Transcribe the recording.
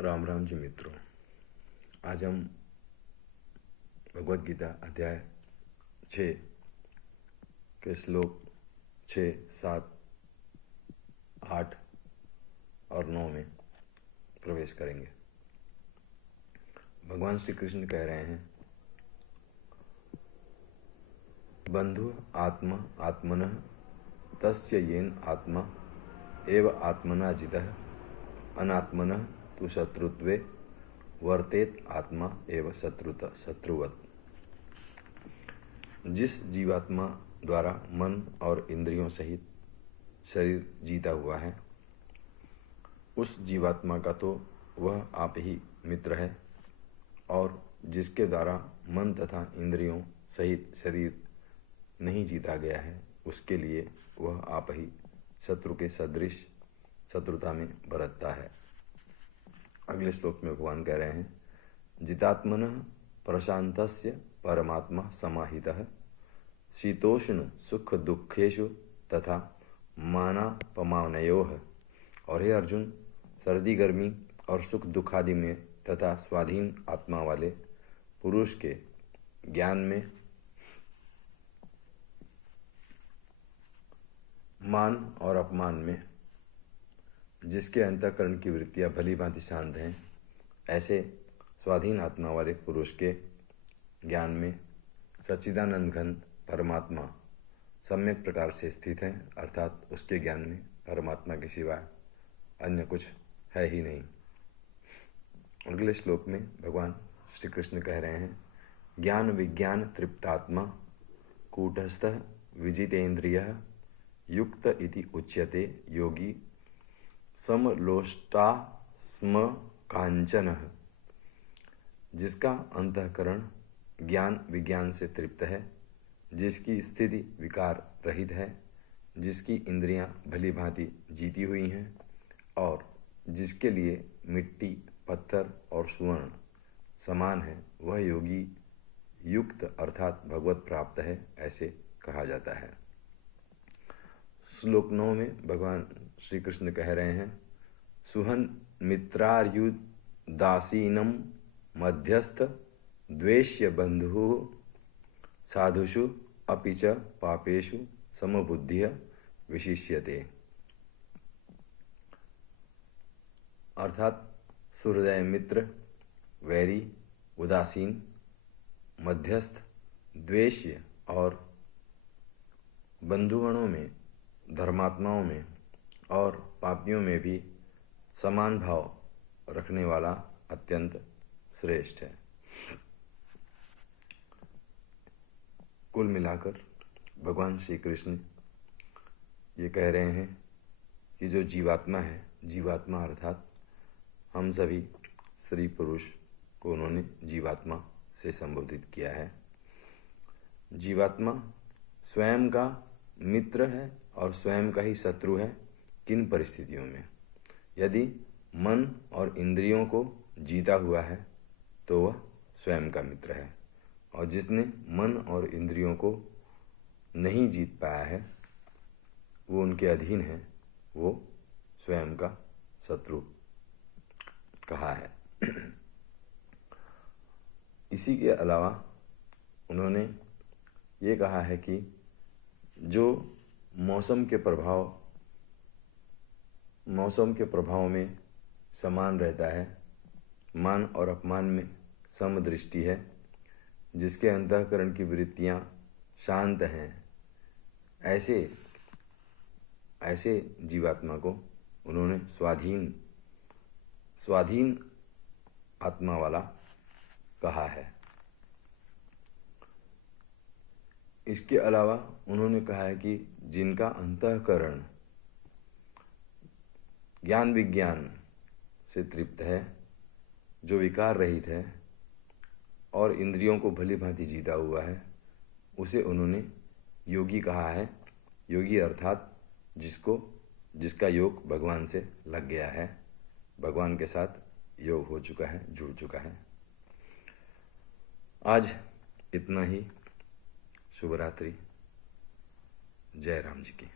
राम राम जी मित्रों, आज हम भगवद गीता अध्याय 6 के श्लोक 6, 7, 8 और 9 में प्रवेश करेंगे। भगवान श्री कृष्ण कह रहे हैं, बंधु आत्मा आत्मनः तस्य येन आत्मा एव आत्मना जितः अनात्मनः तु शत्रुत्वे वर्तेत आत्मा एव शत्रुवत्। जिस जीवात्मा द्वारा मन और इंद्रियों सहित शरीर जीता हुआ है, उस जीवात्मा का तो वह आप ही मित्र है, और जिसके द्वारा मन तथा इंद्रियों सहित शरीर नहीं जीता गया है, उसके लिए वह आप ही शत्रु के सदृश शत्रुता में बरतता है। अगले श्लोक में भगवान कह रहे हैं, जितात्मनः प्रशांतस्य परमात्मा समाहितः शीतोष्ण सुख दुखेषु तथा मानापमानयोः। और हे अर्जुन, सर्दी गर्मी और सुख दुख आदि में तथा स्वाधीन आत्मा वाले पुरुष के ज्ञान में, मान और अपमान में, जिसके अंतःकरण की वृत्तियां भली भांति शांत हैं, ऐसे स्वाधीन आत्मा वाले पुरुष के ज्ञान में सच्चिदानंद घन परमात्मा सम्यक प्रकार से स्थित है, अर्थात उसके ज्ञान में परमात्मा के सिवाय अन्य कुछ है ही नहीं। अगले श्लोक में भगवान श्री कृष्ण कह रहे हैं, ज्ञान विज्ञान तृप्तात्मा कूटस्थः विजितेन्द्रियः युक्त इति उच्यते योगी समलोष्टा स्म कांचनः। जिसका अंतःकरण ज्ञान विज्ञान से तृप्त है, जिसकी स्थिति विकार रहित है, जिसकी इंद्रियां भली भांति जीती हुई हैं, और जिसके लिए मिट्टी पत्थर और स्वर्ण समान है, वह योगी युक्त अर्थात भगवत प्राप्त है, ऐसे कहा जाता है। श्लोक 9 में भगवान श्री कृष्ण कह रहे हैं, सुहन मित्रार्युदासीनं मध्यस्थ द्वेष्य बंधु साधुषु अपि च पापेषु समबुद्धिः विशिष्यते। अर्थात सुहृदय मित्र, वैरी, उदासीन, मध्यस्थ, द्वेष्य और बंधुगणों में, धर्मात्माओं में और पापियों में भी समान भाव रखने वाला अत्यंत श्रेष्ठ है। कुल मिलाकर भगवान श्री कृष्ण ये कह रहे हैं कि जो जीवात्मा है, जीवात्मा अर्थात हम सभी स्त्री पुरुष को उन्होंने जीवात्मा से संबोधित किया है। जीवात्मा स्वयं का मित्र है और स्वयं का ही शत्रु है। किन परिस्थितियों में? यदि मन और इंद्रियों को जीता हुआ है तो वह स्वयं का मित्र है, और जिसने मन और इंद्रियों को नहीं जीत पाया है, वो उनके अधीन है, वो स्वयं का शत्रु कहा है। इसी के अलावा उन्होंने ये कहा है कि जो मौसम के प्रभाव में समान रहता है, मान और अपमान में समदृष्टि है, जिसके अंतःकरण की वृत्तियां शांत हैं, ऐसे जीवात्मा को उन्होंने स्वाधीन आत्मा वाला कहा है। इसके अलावा उन्होंने कहा है कि जिनका अंतःकरण ज्ञान विज्ञान से तृप्त है, जो विकार रहित है और इंद्रियों को भली भांति जीता हुआ है, उसे उन्होंने योगी कहा है। योगी अर्थात जिसका योग भगवान से लग गया है, भगवान के साथ योग हो चुका है, जुड़ चुका है। आज इतना ही। शुभ रात्रि। जय राम जी की।